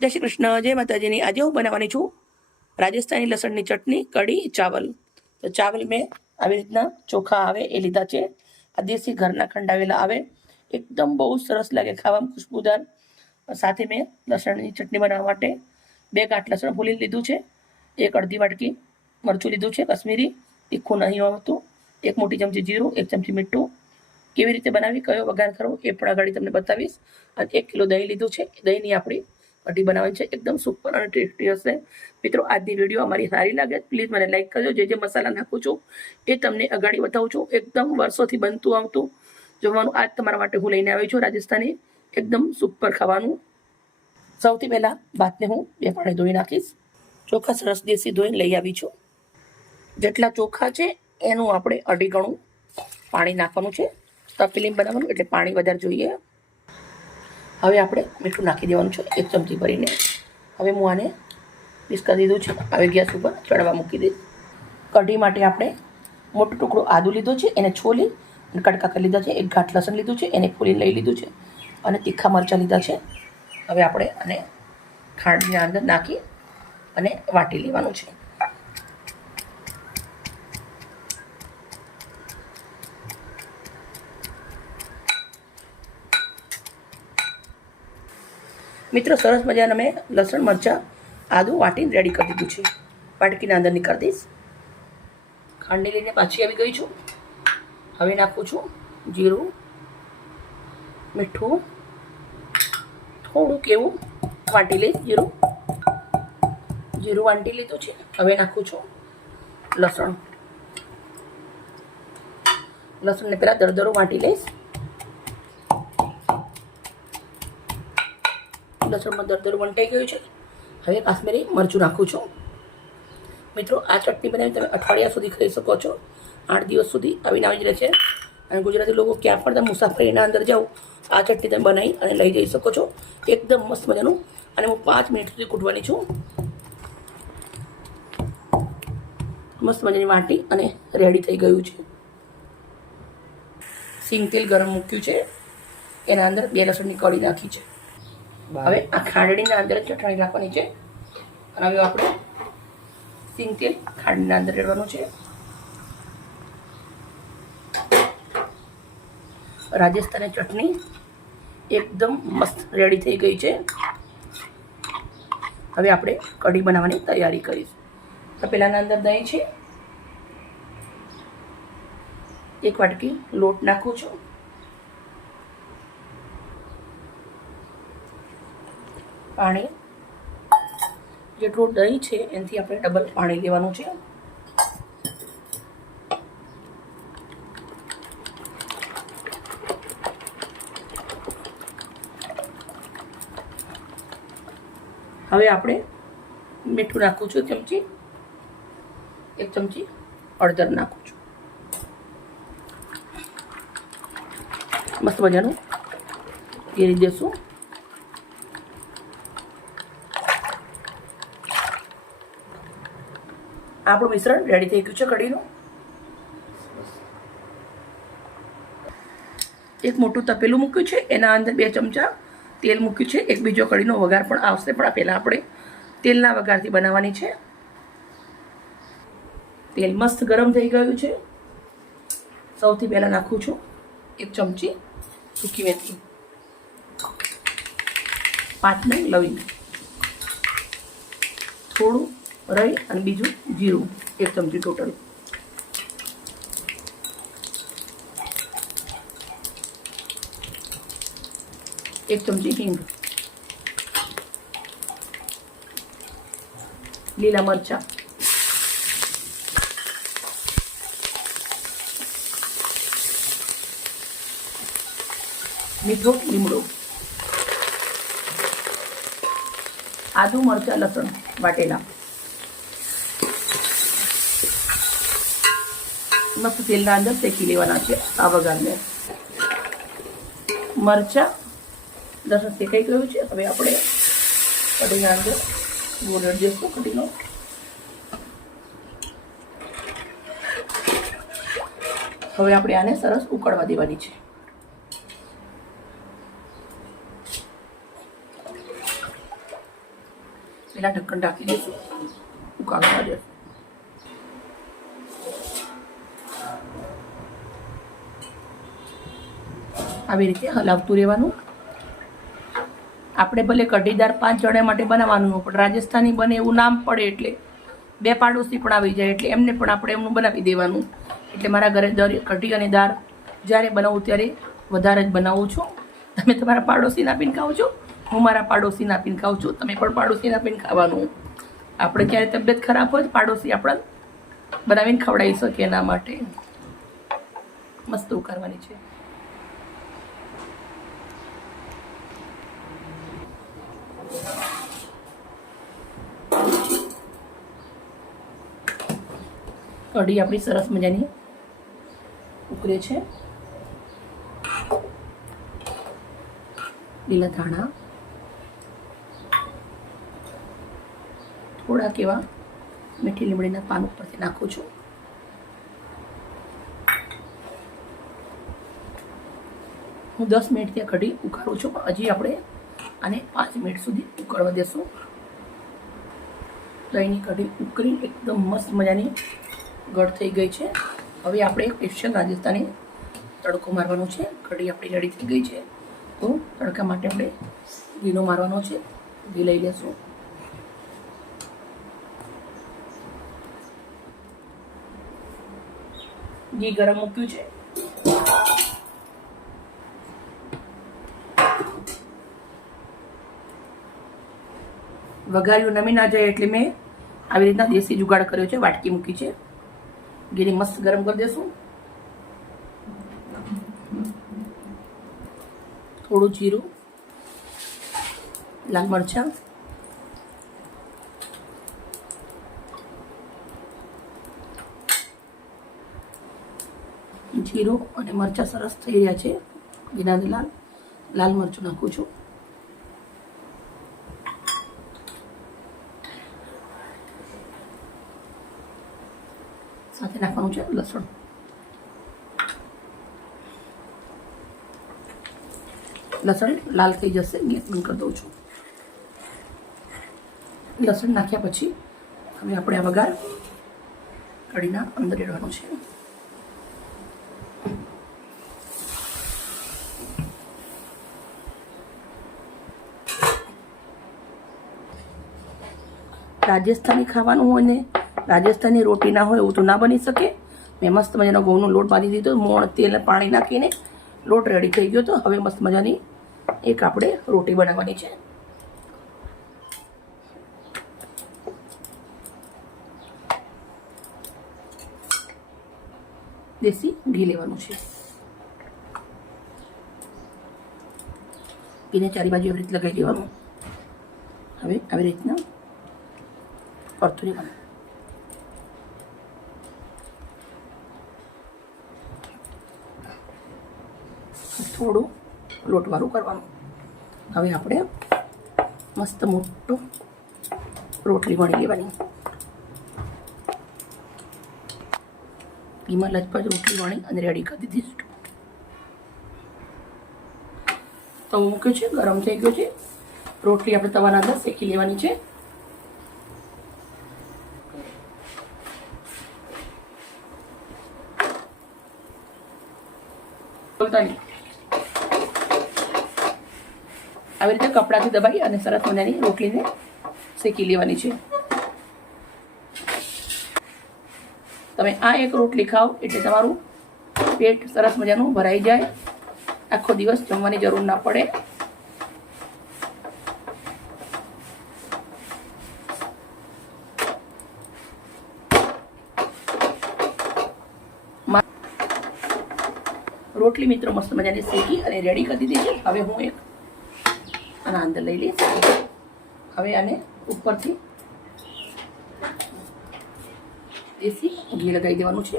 જય શ્રી કૃષ્ણ, જય માતાજીની। આજે હું બનાવવાની છું રાજસ્થાની લસણની ચટણી, કઢી, ચાવલ। તો ચાવલ મેં આવી રીતના ચોખા આવે એ લીધા છે। આ દેશી ઘરના ખંડાવેલા આવે, એકદમ બહુ સરસ લાગે ખાવામાં, ખુશ્બુદાર। સાથે મેં લસણની ચટણી બનાવવા માટે 2 ગાંઠ લસણ ફોલી લીધું છે, 1 અડધી વાટકી મરચું લીધું છે કશ્મીરી, તીખું નહીં આવતું, 1 મોટી ચમચી જીરું, 1 ચમચી મીઠું। કેવી રીતે બનાવી, કયો વઘાર કરવો એ પણ આગળ તમને બતાવીશ। અને 1 કિલો દહીં લીધું છે, દહીંની આપણી કઢી બનાવવાની છે, એકદમ સુપર અને ટેસ્ટી હશે। મિત્રો, આજની વિડીયો અમારી સારી લાગે પ્લીઝ મને લાઈક કરજો। જે મસાલા નાખું છું એ તમને અગાડી બતાવું છું। એકદમ વર્ષોથી બનતું આવતું જમવાનું આજ તમારા માટે હું લઈને આવી છું રાજસ્થાની, એકદમ સુપર ખાવાનું। સૌથી પહેલાં ભાતને હું 2 પાણી ધોઈ નાખીશ। ચોખા સરસ દેશી ધોઈને લઈ આવી છું। જેટલા ચોખા છે એનું આપણે 2.5 ગણું પાણી નાખવાનું છે। તપેલી બનાવવાનું એટલે પાણી વધારે જોઈએ। હવે આપણે મીઠું નાખી દેવાનું છે 1 ચમચી ભરીને। હવે હું આને મિક્સ કરી દીધું છે। હવે ગેસ ઉપર ચડવા મૂકી દઈશ। કઢી માટે આપણે મોટો ટુકડો આદું લીધો છે, એને છોલી અને કટકા કરી લીધા છે। 1 ગાંઠ લસણ લીધું છે, એને ફોલીને લઈ લીધું છે, અને તીખા મરચાં લીધા છે। હવે આપણે આને ખાંડની અંદર નાખી અને વાટી લેવાનું છે। મિત્રો, સરસ મજાના મેં લસણ મરચાં આદું વાટીને રેડી કરી દીધું છે। વાટકીના અંદર નીકાળી દઈશ। ખાંડની લઈને પાછી આવી ગઈ છું। હવે નાખું છું જીરું, મીઠું, થોડુંક એવું વાટી લઈશ જીરું વાટી લીધું છે। હવે નાખું છું લસણને પહેલાં દરદરો વાટી લઈશ। લસણમાં દરદરું વંટાઈ ગયું છે। હવે કાશ્મીરી મરચું નાખું છું। મિત્રો, આ ચટણી બનાવી તમે અઠવાડિયા સુધી ખાઈ શકો છો, 8 દિવસ સુધી આવીને આવી જ રહેશે। અને ગુજરાતી લોકો ક્યાં પણ તમે મુસાફરીના અંદર જાઓ, આ ચટણી તમે બનાવી અને લઈ જઈ શકો છો, એકદમ મસ્ત મજાનું। અને હું 5 મિનિટ સુધી કૂટવાની છું। મસ્ત મજાની વાટી અને રેડી થઈ ગયું છે। સિંગ તેલ ગરમ મૂક્યું છે, એના અંદર 2 લસણની કળી નાખી છે। હવે આ ખાંડણીના અંદર ચટણી નાખવાની છે, અને હવે આપણે સિંગ તેલ ખાંડના અંદર રેડવાનું છે। રાજસ્થાની ચટણી એકદમ મસ્ત રેડી થઈ ગઈ છે। હવે આપણે કઢી બનાવવાની તૈયારી કરીશું। તપેલાના અંદર દહીં છે, 1 વાટકી લોટ નાખું છું, પાણી જેટલું દહીં છે એનાથી આપણે ડબલ પાણી લેવાનું છે। હવે આપણે મીઠું નાખું છું 1 ચમચી હળદર નાખું છું। મસ્ત મજાનું ઘેરી દેશું। આપણું મિશ્રણ રેડી થઈ ગયું છે કઢીનું। 1 મોટું તપેલું મૂક્યું છે, એના અંદર 2 ચમચા તેલ મૂક્યું છે। એક બીજો કઢીનો વઘાર પણ આવશે, પણ આ પહેલાં આપણે તેલના વઘારથી બનાવવાની છે। તેલ મસ્ત ગરમ થઈ ગયું છે। સૌથી પહેલાં નાખું છું 1 ચમચી સૂકી મેથી, 5 નંગ લવિંગ, થોડું રાઈ અને બીજું જીરું 1 ચમચી ટોટલ, એક ચમચી હિંગ, લીલા મરચાં, મીઠો લીમડો, આદુ મરચાં લસણ વાટેલા। મસ્ત તેલના અંદર શેકી લેવાના છે આ વઘારને। મરચાં લસણ શેકાઈ ગયું છે। હવે આપણે કઢીના અંદર ગોળ દેશું કઢીનો। હવે આપણે આને સરસ ઉકળવા દેવાની છે। પહેલાં ઢક્કન ઢાંકી દઈશું, ઉકાળવા દઈશું. આવી રીતે હલાવતું રહેવાનું. આપણે ભલે કઢીદાર 5 જણા માટે બનાવવાનું પણ રાજસ્થાની બને એવું નામ પડે એટલે 2 પાડોશી પણ આવી જાય એટલે એમને પણ આપણે એમનું બનાવી દેવાનું. એટલે મારા ઘરે કઢી અને દાળ જ્યારે બનાવું ત્યારે વધારે જ બનાવું છું. તમે તમારા પાડોશીને આપીને ખાઓ છો, હું મારા પાડોશીને આપીને ખાઉં છું. તમે પણ પાડોશીને આપીને ખાવાનું. આપણે ક્યારે તબિયત ખરાબ હોય તો પાડોશી આપણે બનાવીને ખવડાવી શકીએ. એના માટે મસ્ત ઉકાળવાની છે. કઢી આપણી સરસ મજાની ઉકળે છે. લીલા ધાણા, થોડાક એવા મીઠી લીમડીના પાન ઉપરથી નાખું છું. હું 10 મિનિટ ત્યાં કઢી ઉકાળું છું, પણ હજી આપણે આને 5 મિનિટ સુધી ઉકળવા દેશું. દહીંની કઢી ઉકળી એકદમ મસ્ત મજાની ગળ થઈ ગઈ છે. હવે આપણે એક સ્પેશિયલ રાજસ્થાની તડકો મારવાનો છે. કઢી આપણી રેડી થઈ ગઈ છે, તો તડકા માટે આપણે ઘીનો મારવાનો છે. ઘી લઈ લેશું. ઘી ગરમ મૂક્યું છે. વઘાર્યું નમી ના જાય એટલે મેં આવી રીતના દેશી જુગાડ કર્યો છે. વાટકી મૂકી છે. ઘીને મસ્ત ગરમ કરી દેશું. થોડું જીરું, લાલ મરચાં, જીરું અને મરચાં સરસ થઈ રહ્યા છે. ઘીના લાલ મરચું નાખું છું. સાથે નાખવાનું છે લસણ. લસણ લાલ થઈ જશે, ગેસ બંધ કરી દઉં છું. લસણ નાખ્યા પછી હવે આપણે આ વઘાર કઢીના અંદર રેડવાનો છે. રાજસ્થાની ખાવાનું હોય ને રાજસ્થાની રોટી ના હોય એવું તો ના બની શકે. મેં મસ્ત મજાનો ઘઉંનો લોટ બાંધી દીધો. મોણ તેલ પાણી નાખીને લોટ રેડી થઈ ગયો. તો હવે મસ્ત મજાની એક આપણે રોટી બનાવવાની છે. દેશી ઘી લેવાનું છે. ઘીને ચારી બાજુ એવી રીતે લગાવી દેવાનું. હવે આવી રીતના પરતું લેવાનું. થોડું લોટવાળું કરવાનું. હવે આપણે મસ્ત મોટો રોટલી વણી લેવાની. ઘીમાં લચપચ રોટલી વણી અને રેડી કરી દીધી. તવો મૂક્યો છે, ગરમ થઈ ગયો છે. રોટલી આપણે તવાના અંદર શેકી લેવાની છે. આવી રીતે કપડાથી દબાવી અને સરસ મજાની રોટલીને શેકી લેવાની છે. તમે આ એક રોટલી ખાઓ એટલે તમારું પેટ સરસ મજાનું ભરાઈ જાય. આખો દિવસ જમવાની જરૂર ના પડે. રોટલી મિત્રો મસ્ત મજાની શેકી અને રેડી કરી દીધી છે. હવે હું એક આના અંદર લઈ લઈશ. હવે આને ઉપરથી દેશી ઘી લગાવી દેવાનું છે.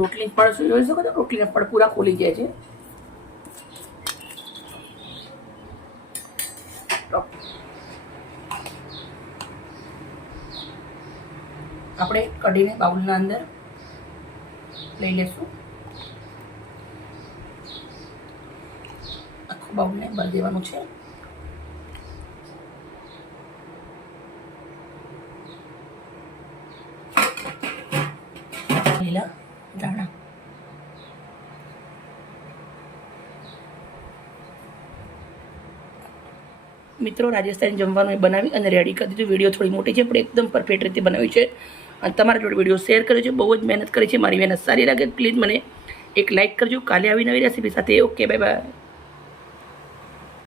રોટલી પડ જોઈ શકો છો, રોટલીના પડ પૂરા ખોલી જાય છે. આપણે કઢીને બાઉલના અંદર લઈ લેશું. આખું બાઉલને ભરી દેવાનું છે. લીલા ધાણા. મિત્રો, રાજસ્થાની જમવાનું બનાવી અને રેડી કરી દીધું. વિડીયો થોડી મોટી છે પણ એકદમ પરફેક્ટ રીતે બનાવી છે અને તમારા જોડે વિડીયો શેર કર્યો છે. બહુ જ મહેનત કરી છે. મારી મહેનત સારી લાગે પ્લીઝ મને એક લાઇક કરજો. કાલે આવી નવી રેસીપી સાથે. Okay, bye bye.